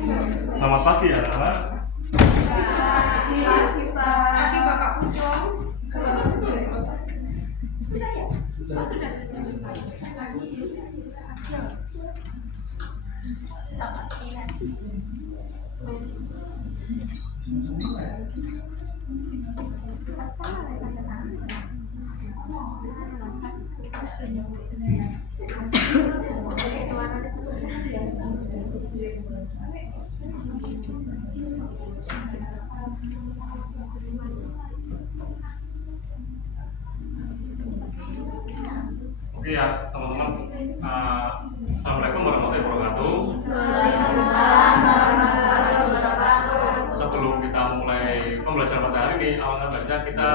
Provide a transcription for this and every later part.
Selamat pagi anak-anak. Pagi Bapak Pucung. Sudah ya? Oh, sudah. Oke ya teman-teman. Assalamualaikum warahmatullahi wabarakatuh. Sebelum kita mulai pembelajaran pada hari ini, awalnya baca kita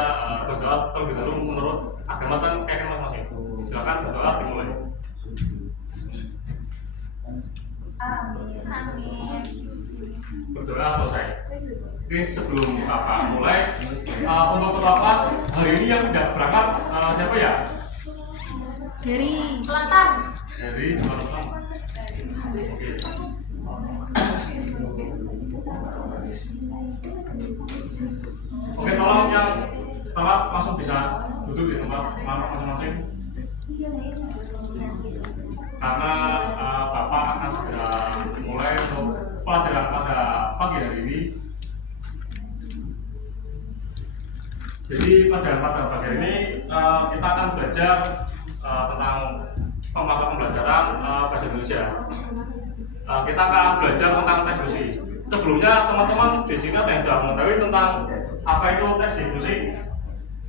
berdoa terlebih dahulu menurut agama dan keyakinan masing-masing. Silakan berdoa dimulai. Amin. Berdoa selesai. Oke, sebelum Bapak mulai, untuk ketua kelas hari ini yang tidak berangkat siapa ya? Dari Selatan. Dari Selatan. Oke, tolong yang telat langsung bisa duduk di tempat masing-masing. Karena Bapak akan segera mulai untuk pelajaran pada pagi hari ini. Jadi pelajaran pada pagi hari ini kita akan belajar tentang pembahasan pembelajaran bahasa Indonesia. Kita akan belajar tentang teks diskusi. Sebelumnya teman-teman di sini ada yang sudah mengetahui tentang apa itu teks diskusi?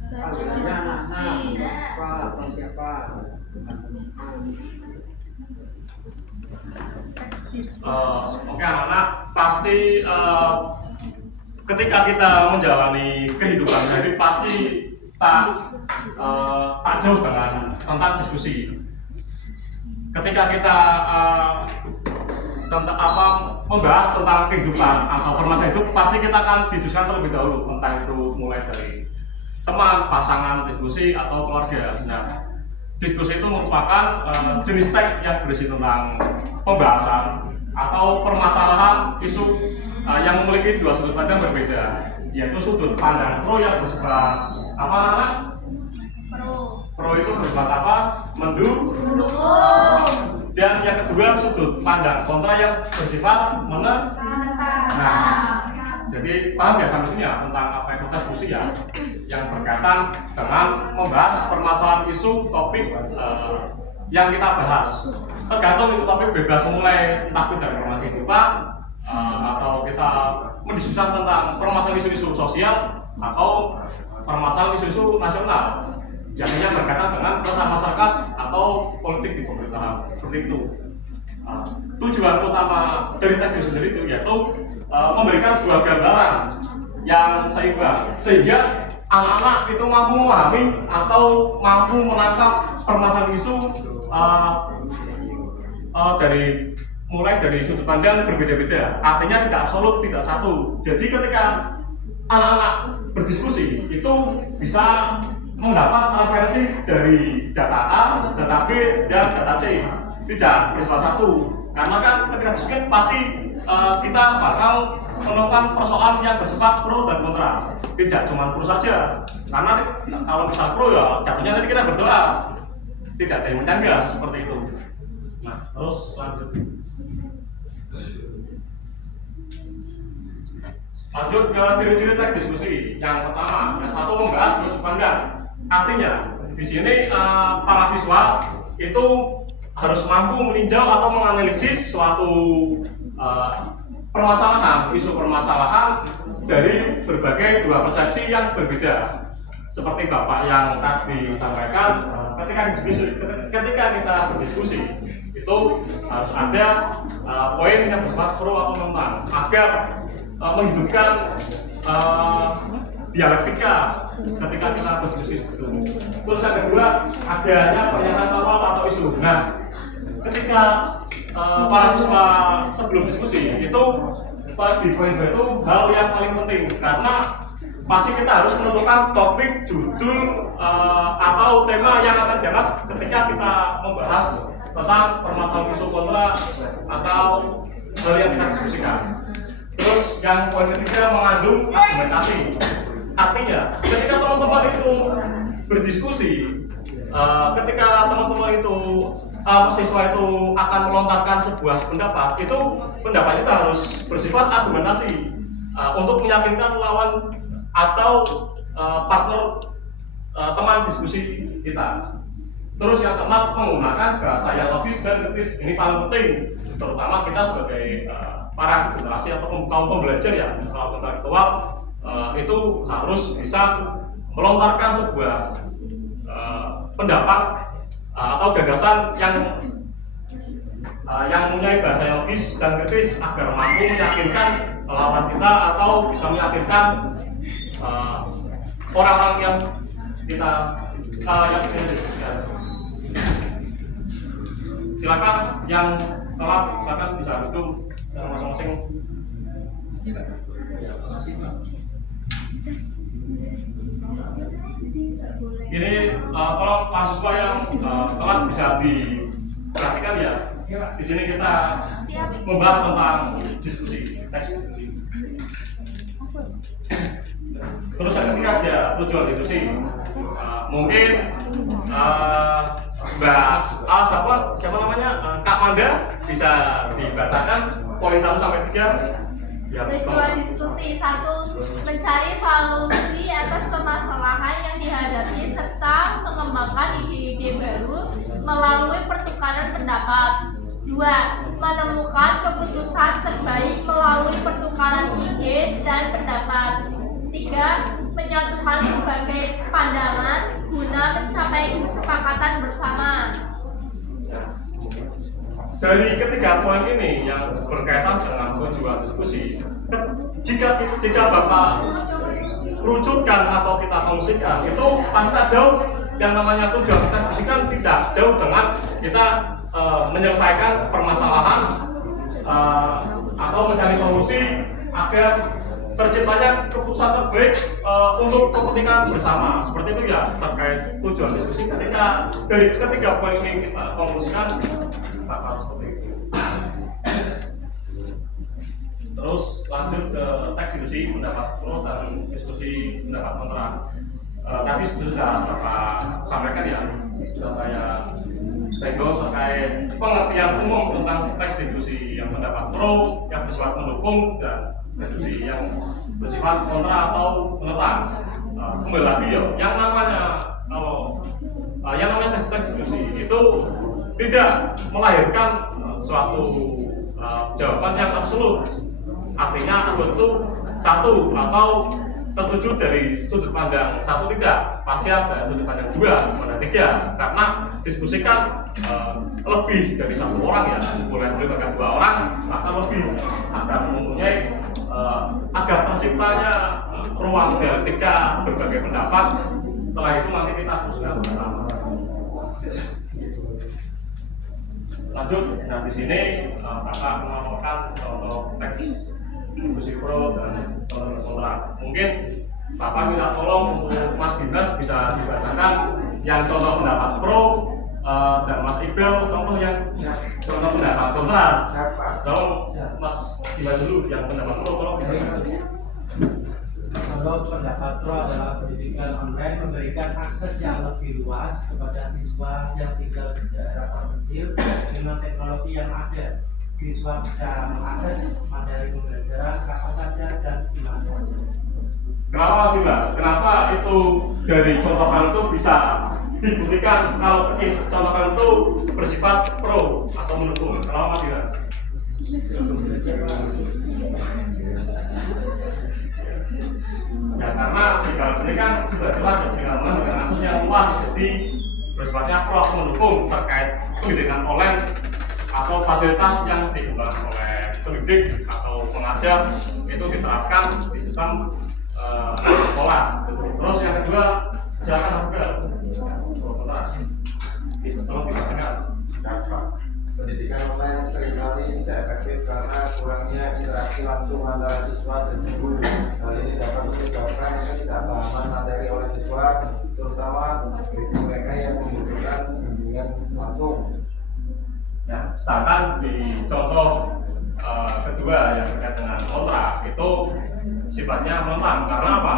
Teks diskusi. Siapa? Oke anak-anak, pasti ketika kita menjalani kehidupan jadi pasti tak jauh dengan tentang diskusi. Ketika kita membahas tentang kehidupan atau permasalahan hidup, pasti kita akan didiskusikan terlebih dahulu tentang itu, mulai dari teman, pasangan, diskusi atau keluarga. Nah, diskusi itu merupakan jenis teks yang berisi tentang pembahasan atau permasalahan isu yang memiliki dua sudut pandang berbeda, yaitu sudut pandang pro yang bersifat apa anak? Pro itu bersifat apa? Mendukung. Dan yang kedua sudut pandang kontra yang bersifat menentang. Nah, jadi paham ya sampai sini ya tentang apa itu diskusi ya, yang berkaitan dengan membahas permasalahan isu topik yang kita bahas. Tergantung itu topik bebas, mulai entah dari permasalahan kehidupan atau kita mendiskusikan tentang permasalahan isu-isu sosial atau permasalahan isu-isu nasional. Jadinya berkaitan dengan keresahan masyarakat atau politik di pemerintahan seperti itu. Tujuan utama dari teks itu sendiri itu yaitu memberikan sebuah gambaran yang seimbang sehingga anak-anak itu mampu memahami atau mampu menangkap permasalahan isu mulai dari sudut pandang berbeda-beda. Artinya tidak absolut, tidak satu. Jadi ketika anak-anak berdiskusi itu bisa mendapat referensi dari data A, data B, dan data C. Tidak di salah satu. Karena kan ketika diskusi pasti kita bakal menemukan persoalan yang bersifat pro dan kontra. Tidak cuma pro saja. Karena kalau kita pro ya jatuhnya nanti kita berdoa. Tidak ada yang menyanggah seperti itu. Nah, terus lanjut. Lanjut ke ciri-ciri teks diskusi. Yang pertama, yang satu membahas sudut pandang. Artinya, di sini para siswa itu harus mampu meninjau atau menganalisis suatu permasalahan, isu permasalahan dari berbagai dua persepsi yang berbeda. Seperti Bapak yang tadi sampaikan, ketika kita berdiskusi itu harus ada poin yang bersifat pro atau kontra agar menghidupkan dialektika ketika kita berdiskusi itu. Terus yang kedua, adanya pernyataan awal atau isu. Nah, ketika para siswa sebelum diskusi itu di poin itu hal yang paling penting karena pasti kita harus menentukan topik, judul atau tema yang akan diangkat ketika kita membahas tentang permasalahan isu kontra atau hal yang kita diskusikan. Terus yang poin ketiga mengandung argumentasi. Artinya ketika teman-teman itu berdiskusi, ketika teman-teman itu siswa itu akan melontarkan sebuah pendapat, itu pendapat itu harus bersifat argumentasi untuk meyakinkan lawan atau partner teman diskusi kita. Terus yang keempat, menggunakan bahasa yang logis dan kritis. Ini paling penting, terutama kita sebagai para generasi atau kaum pembelajar ya, kalau intelektual itu harus bisa melontarkan sebuah pendapat atau gagasan yang mempunyai bahasa yang logis dan kritis agar mampu meyakinkan lawan kita atau bisa meyakinkan orang-orang yang kita diskusikan. Silakan yang telat, silakan bisa duduk masing-masing. Ini kalau mahasiswa yang telat bisa diperhatikan ya. Di sini kita membahas tentang diskusi, teks diskusi. Terus yang ketiga aja tujuan diskusi. Mungkin siapa namanya Kak Manda bisa dibacakan poin 1 sampai 3. Tujuan diskusi 1. Mencari solusi atas permasalahan yang dihadapi serta mengembangkan ide-ide baru melalui pertukaran pendapat. 2. Menemukan keputusan terbaik melalui pertukaran ide dan pendapat. 3. Menyatukan berbagai pandangan guna mencapai kesepakatan bersama. Dari ketiga poin ini yang berkaitan dengan tujuan diskusi, jika Bapak kerucutkan atau kita kongsikan, itu pasti tak jauh. Yang namanya tujuan kita diskusikan tidak jauh dengan kita menyelesaikan permasalahan atau mencari solusi agar terciptanya keputusan terbaik untuk kepentingan bersama. Seperti itu ya terkait tujuan diskusi. Ketika dari ketiga poin ini kita konklusikan bakal seperti itu. Terus lanjut ke teks diskusi pendapat pro dan diskusi pendapat kontra. Tadi sudah Bapak sampaikan ya, sudah saya segel terkait pengertian umum tentang teks diskusi yang pendapat pro, yang bersifat mendukung, dan diskusi yang bersifat kontra atau menentang. Kembali lagi ya, yang namanya teks diskusi itu tidak melahirkan suatu jawaban yang absolut. Artinya itu satu atau tertuju dari sudut pandang satu, tidak pasti ada sudut pandang dua, pada tiga, karena diskusikan lebih dari satu orang ya, boleh bahkan dua orang, bahkan lebih agar mempunyai agar terciptanya ruang dialektika berbagai pendapat. Setelah itu nanti kita diskusikan bersama. Lanjut, nah di sini Bapak melaporkan contoh teks diskusi pro dan kontra. Mungkin Bapak minta tolong untuk Mas Dimas bisa dibacakan yang contoh pendapat pro dan Mas Iqbal contoh pendapat kontra. Tolong Mas Dimas dulu yang pendapat pro, tolong dibacakan. Menurut pendapat pro adalah pendidikan online memberikan akses yang lebih luas kepada siswa yang tinggal di daerah terpencil dengan teknologi yang ada. Siswa bisa mengakses materi pembelajaran kapan saja dan di mana saja. Kenapa sih Mas? Kenapa itu dari contohan itu bisa dibuktikan kalau contohan itu bersifat pro atau mendukung? Kenapa sih Mas? Ya karena di dalam ini kan sudah jelas ya, dengan akses yang luas, jadi bersifatnya pro atau mendukung terkait pendidikan online atau fasilitas yang dikembangkan oleh pendidik atau pengajar itu diterapkan di sistem sekolah. Terus yang kedua, silakan tolong dibacakan. Pendidikan online seringkali tidak efektif karena kurangnya interaksi langsung antara siswa dan guru. Hal ini dapat menyebabkan ketidakpahaman materi oleh siswa, terutama bagi mereka yang membutuhkan bimbingan langsung. Ya, sedangkan di contoh kedua yang terkait dengan kontrak itu sifatnya melempam. Karena apa?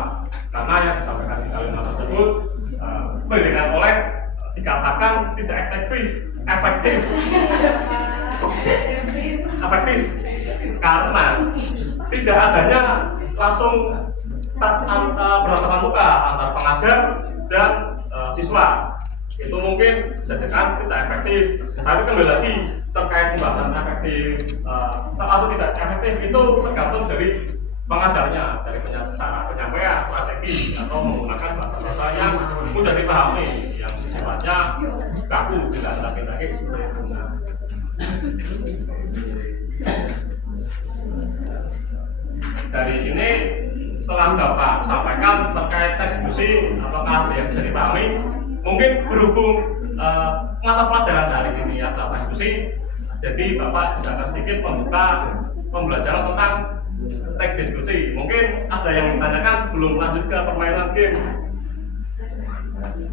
Karena yang disampaikan di kalimat tersebut pendidikan kolek dikatakan tidak efektif karena tidak adanya langsung bertatap muka antar pengajar dan siswa. Itu mungkin jadikan tidak efektif. Tapi kembali lagi terkait pembahasan efektif atau tidak efektif itu tergantung dari pengajarnya, dari cara penyampaian strategi atau menggunakan bahasa-bahasa yang mudah dipahami, yang sifatnya kaku, tidak ada seperti itu. Dari sini setelah Bapak sampaikan terkait teks diskusi apakah yang bisa dipahami, mungkin berhubung mata pelajaran hari ini adalah teks diskusi, jadi Bapak juga akan sedikit membuka pembelajaran tentang teks diskusi. Mungkin ada yang ditanyakan sebelum lanjut ke permainan game.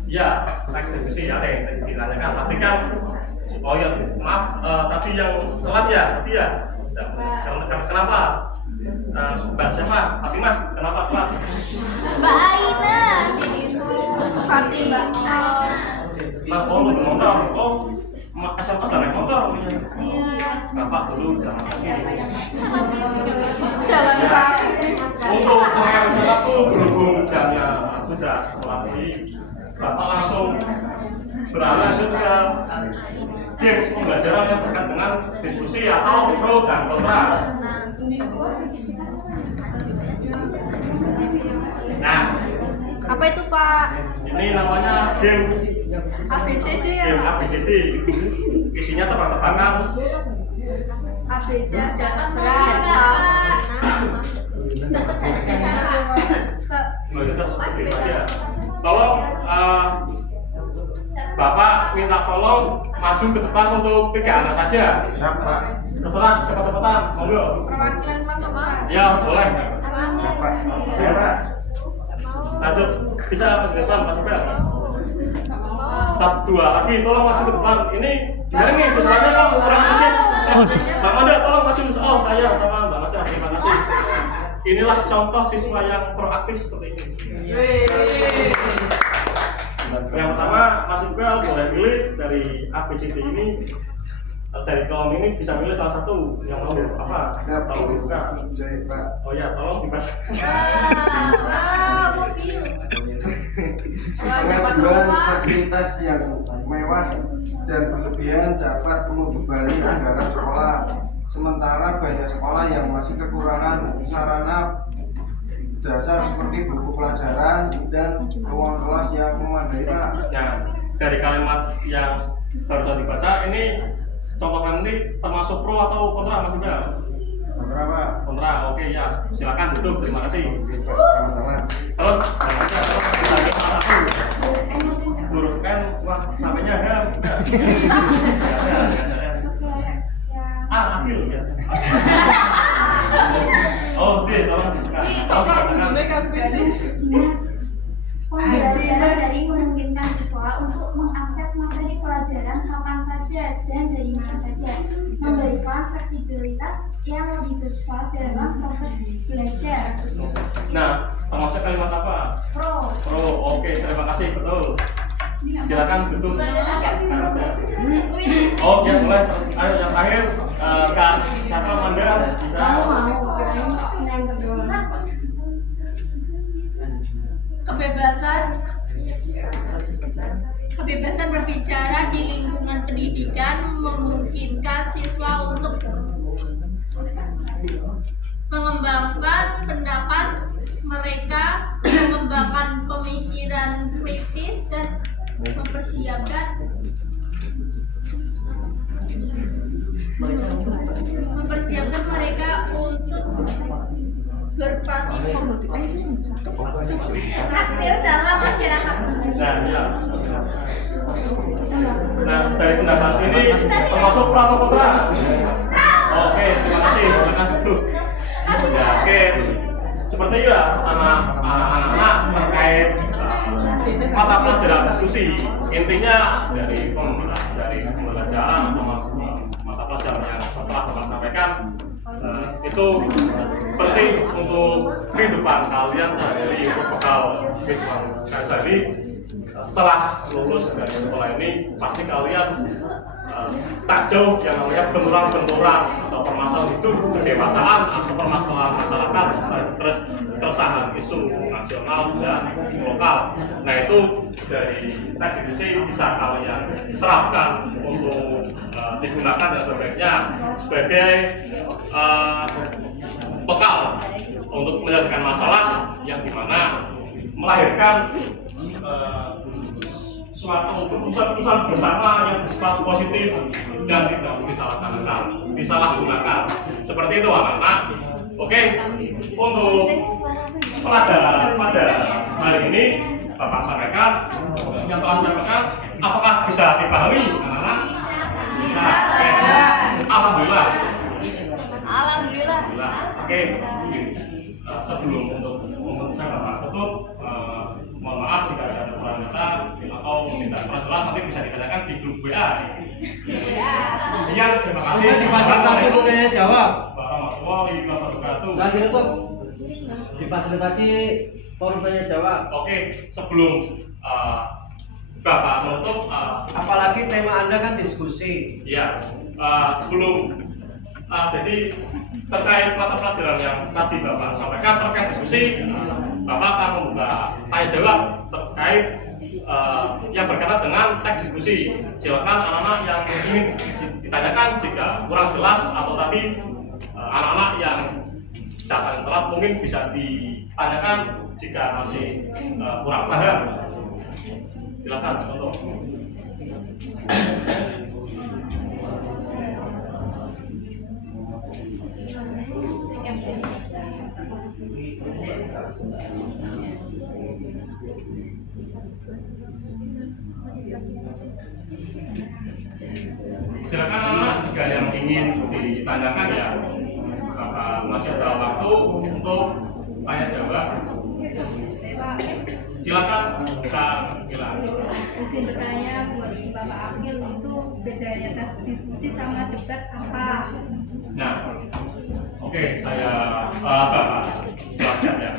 Ya, teks diskusi ada yang ditanyakan. Tadi kan, oh ya, maaf, tadi yang telat ya, tadi ya. Kenapa? Mbak siapa? Fatimah, kenapa telat? Mbak Aina. Fatimah. Oh, motor. Oh, SMP naik motor. Bapak dulu jalan kaki. Jalan kaki. Untuk mengajar aku berhubung jamnya sudah melalui, Bapak langsung berlanjut ke games pembelajaran yang terkait dengan diskusi atau pro dan kontra. Nah, Apa itu Pak? ini namanya game ABCD ya Pak? ABCD. Isinya tebak-tebakan. ABC ada berapa? Seperti itu aja. Tolong Bapak minta tolong maju ke depan untuk 3 anak saja. Siapa? Terserah, cepat-cepatan, monggo. Perwakilan masuk Pak? Ya, boleh. Siapa? Siapa? Lanjut, bisa ke depan, Mas Bel. 2 lagi, tolong maju ke depan. Ini gimana nih, siswanya kan kurang antusias. Mbak Manda, tolong maju. Oh, saya sama Mbak Manda, terima kasih. Inilah contoh siswa yang proaktif seperti ini. Yang pertama, Mas Iqbal boleh pilih dari ABCD ini. Dari kolom ini bisa pilih salah satu yang mau apa? Tolong dibuka. Oh ya, tolong dibacakan. Mobil. Pengajuan fasilitas yang mewah dan berlebihan dapat membebani anggaran sekolah. Sementara banyak sekolah yang masih kekurangan sarana dasar seperti buku pelajaran dan ruang kelas yang memadai. Nah, dari kalimat yang baru dibaca ini contohkan ini termasuk pro atau kontra Mas Iqbal? Kontra Pak. Kontra, oke ya. Silakan duduk, terima kasih. Sama-sama. Terus, terus kita lihat satu. Huruf N, wah sampainya ada. Akil ya. Oh, oke, tolong dibuka. Tolong dibacakan. Pembelajaran dari memungkinkan siswa untuk mengakses materi pelajaran kapan saja dan dari mana saja, memberikan fleksibilitas yang lebih besar dalam proses belajar. Nah, termasuk kalimat apa? Pro. Pro, oke, terima kasih, betul. Silakan duduk. Oh, ya mulai. Ayo yang terakhir, Kak siapa Manda? Bisa. Kebebasan berbicara di lingkungan pendidikan memungkinkan siswa untuk mengembangkan pendapat mereka, mengembangkan pemikiran kritis dan mempersiapkan mereka untuk berpartisipasi aktif dalam masyarakat. Nah, ya. Nah, dari pendapat ini termasuk pro atau kontra? Oke, terima kasih. Silakan duduk. Ya, oke. Seperti itu ya, anak-anak terkait mata pelajaran diskusi. Intinya dari pembelajaran atau mata pelajaran yang setelah Bapak sampaikan itu penting untuk kehidupan kalian sehari-hari, untuk bekal kehidupan kalian sehari. Setelah lulus dari sekolah ini pasti kalian tak jauh yang namanya benturan-benturan atau permasalahan hidup, kedewasaan atau permasalahan masyarakat, terus keresahan isu nasional dan lokal. Nah itu dari tes ini bisa kalian terapkan untuk digunakan dan sebagainya sebagai bekal untuk menyelesaikan masalah yang dimana melahirkan suatu keputusan bersama yang bersifat positif dan tidak disalahgunakan. Seperti itu anak-anak. Oke, untuk pelajaran pada hari ini Bapak sampaikan yang telah sampaikan, apakah bisa dipahami anak-anak? Bisa. Oke. Alhamdulillah. Alhamdulillah. Oke. Sebelum untuk saya Bapak tutup, mohon maaf jika ada kesalahan kata atau minta jelas nanti bisa ditanyakan di grup WA. Sekian, terima kasih. Difasilitasi untuk tanya jawab. Warahmatullahi wabarakatuh. Dan ditutup. Difasilitasi forum tanya jawab. Oke, sebelum Bapak menutup, Apalagi tema Anda kan diskusi. ya sebelum jadi terkait mata pelajaran yang tadi Bapak sampaikan terkait diskusi, Bapak akan membuka tanya jawab terkait yang berkaitan dengan teks diskusi. Silakan anak-anak yang ingin ditanyakan jika kurang jelas atau tadi anak-anak yang datang telat mungkin bisa ditanyakan jika masih kurang paham. Silakan untuk. Silakan anak jika yang ingin ditanyakan ya, masih ada waktu untuk tanya jawab. Silakan Kak Gila. Izin bertanya buat Bapak Akil, itu bedanya tes diskusi sama debat apa? Nah, oke, saya Bapak jelaskan ya.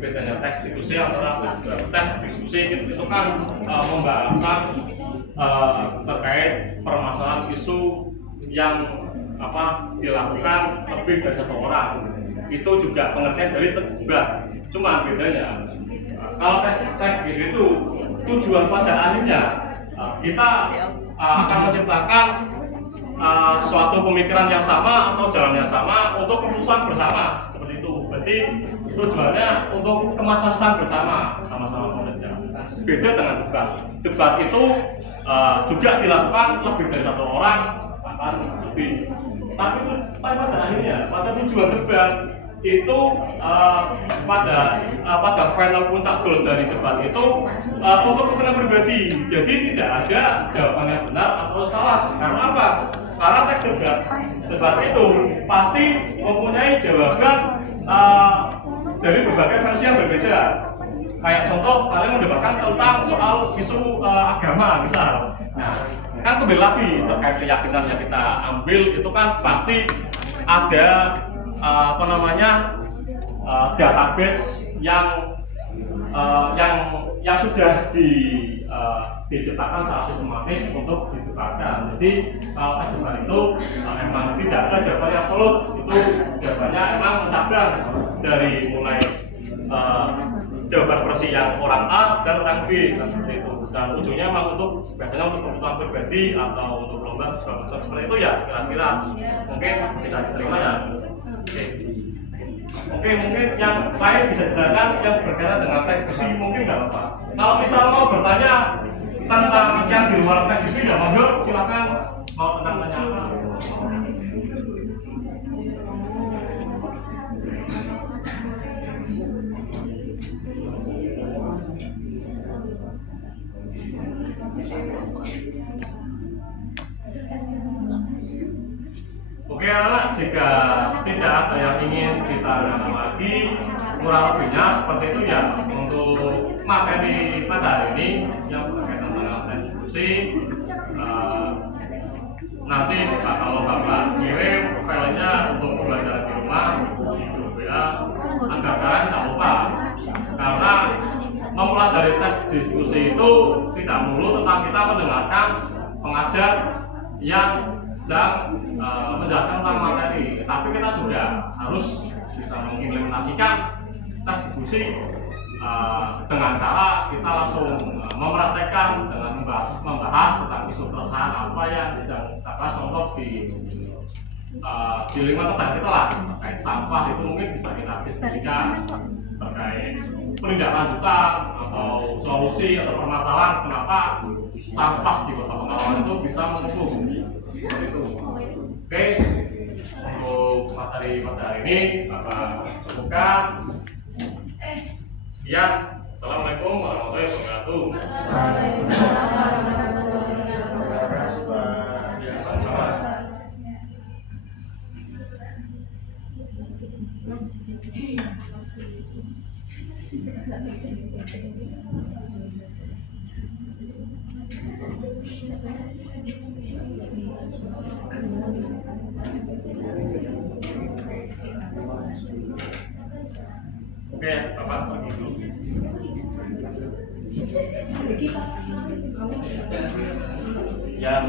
Bedanya tes diskusi antara tes diskusi itu kan membahas terkait permasalahan isu yang dilakukan lebih dari satu orang. Itu juga pengertian dari tes debat. Cuma bedanya kalau tes itu tujuan pada akhirnya kita akan menciptakan suatu pemikiran yang sama atau jalan yang sama untuk keputusan bersama seperti itu. Berarti tujuannya untuk kemaslahatan bersama, sama-sama bekerja. Beda dengan debat. Debat itu juga dilakukan lebih dari satu orang, bahkan lebih. Tapi itu pada akhirnya pada tujuan debat itu pada final puncak goals dari debat itu untuk kepentingan pribadi. Jadi tidak ada jawaban yang benar atau salah. Karena apa? Karena teks debat itu pasti mempunyai jawaban dari berbagai versi yang berbeda. Kayak contoh kalian mendebatkan tentang soal isu agama misal. Nah, kan kembali lagi terkait keyakinan yang kita ambil itu kan pasti ada database yang sudah diciptakan secara sistematis untuk didebatkan. Jadi kalau debat itu emang tidak ada jawaban yang absolut, itu jawabannya emang mencabang dari mulai jawaban versi yang orang A dan orang B dan seperti itu. Dan ujungnya memang biasanya untuk kebutuhan pribadi atau untuk lomba seperti itu ya kira-kira mungkin bisa diterima ya. Oke, mungkin yang lain bisa ditanyakan yang berkaitan dengan tes diskusi mungkin nggak apa-apa. Kalau misal mau bertanya tentang yang di luar tes diskusi ya monggo silakan mau tentang tanya apa. Oke anak, jika tidak ada yang ingin kita tanyakan lagi, kurang lebihnya seperti itu ya untuk materi pada hari ini yang berkaitan dengan tes diskusi. nanti kalau Bapak kirim filenya untuk pembelajaran di rumah di grup WA anggaran tidak lupa, karena mempelajari teks diskusi itu tidak melulu tentang kita mendengarkan pengajar yang sedang menjelaskan tentang materi, tapi kita juga harus bisa mengimplementasikan teks diskusi dengan cara kita langsung mempraktekkan dengan membahas tentang isu keresahan apa yang sedang kita bahas. Contoh di lingkungan terdekat kita lah, terkait sampah itu mungkin bisa kita diskusikan, terkait penindaklanjutan atau solusi atau permasalahan kenapa sampah di Kota Pekalongan itu bisa menumpuk seperti itu. Oke, untuk materi pada hari ini Bapak cukupkan. Sekian, assalamualaikum warahmatullahi wabarakatuh. Ya, sama-sama. Oke, Bapak pergi dulu. Ya.